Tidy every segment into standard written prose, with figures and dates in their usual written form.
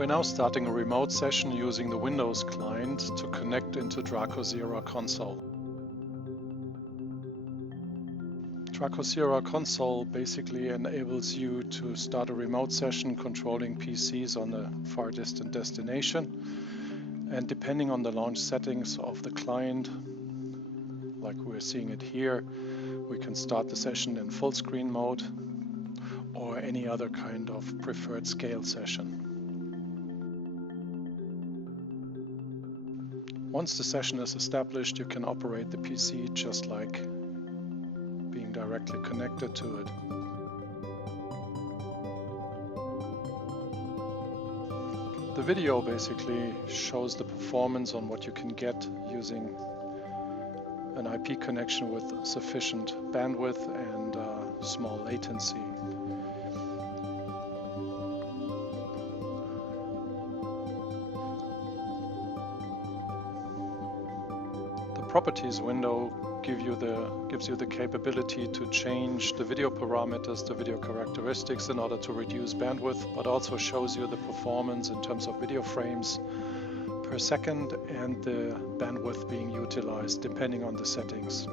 We're now starting a remote session using the Windows client to connect into Draco Zero console. Draco Zero console basically enables you to start a remote session controlling PCs on a far distant destination. And depending on the launch settings of the client, like we're seeing it here, we can start the session in full screen mode or any other kind of preferred scale session. Once the session is established, you can operate the PC just like being directly connected to it. The video basically shows the performance on what you can get using an IP connection with sufficient bandwidth and small latency. The Properties window gives you the capability to change the video parameters, the video characteristics in order to reduce bandwidth, but also shows you the performance in terms of video frames per second and the bandwidth being utilized depending on the settings.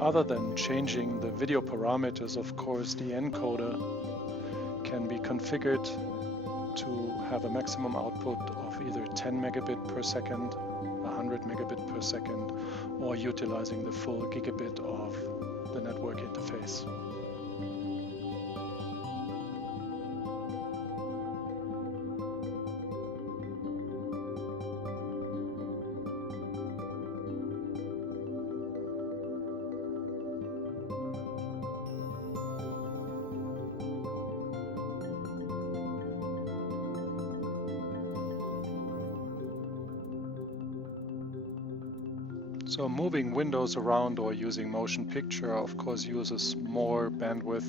Other than changing the video parameters, of course, the encoder can be configured to have a maximum output of either 10 megabit per second, 100 megabit per second, or utilizing the full gigabit of the network interface. So moving windows around or using motion picture of course uses more bandwidth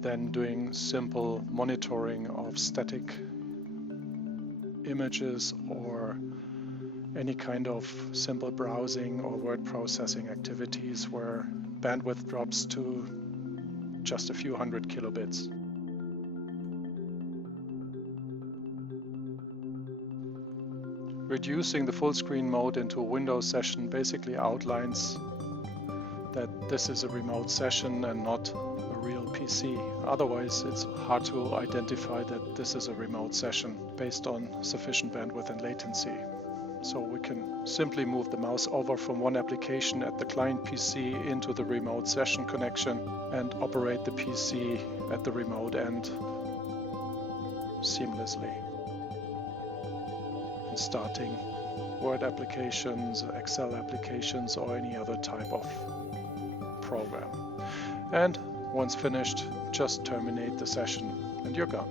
than doing simple monitoring of static images or any kind of simple browsing or word processing activities where bandwidth drops to just a few hundred kilobits. Reducing the full screen mode into a Windows session basically outlines that this is a remote session and not a real PC. Otherwise, it's hard to identify that this is a remote session based on sufficient bandwidth and latency. So we can simply move the mouse over from one application at the client PC into the remote session connection and operate the PC at the remote end seamlessly. Starting Word applications, Excel applications, or any other type of program. And once finished, just terminate the session and you're gone.